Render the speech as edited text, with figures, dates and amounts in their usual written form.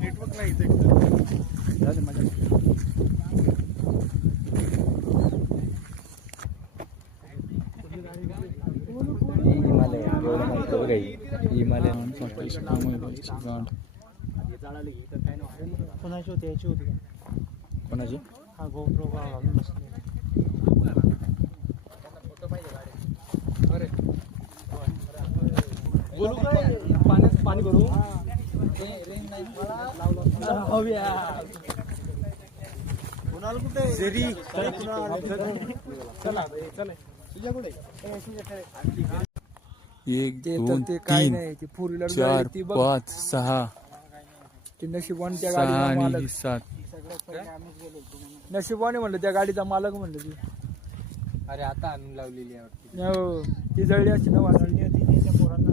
Network नाही इथे. हिमालय हिमालय कोणाची होती याची होती कोणाची हा गोप्रो घालून बसले. बोलू काय पाण्यात पाणी भरू कुणाला कुठे जरी चला चला तुझ्या कुठे 1 ते 2 तर ते काय 3 नाही ती फोर व्हीलर 4 5 6 ते नशिबाने त्या 6 गाडीचा आणि मालक 7 नशिबाने म्हणलं त्या गाडीचा मालक म्हणलं ती अरे आता आणून लावलेली आहे हो ती जळली असती ना वाजली होती त्याच्या पोरांना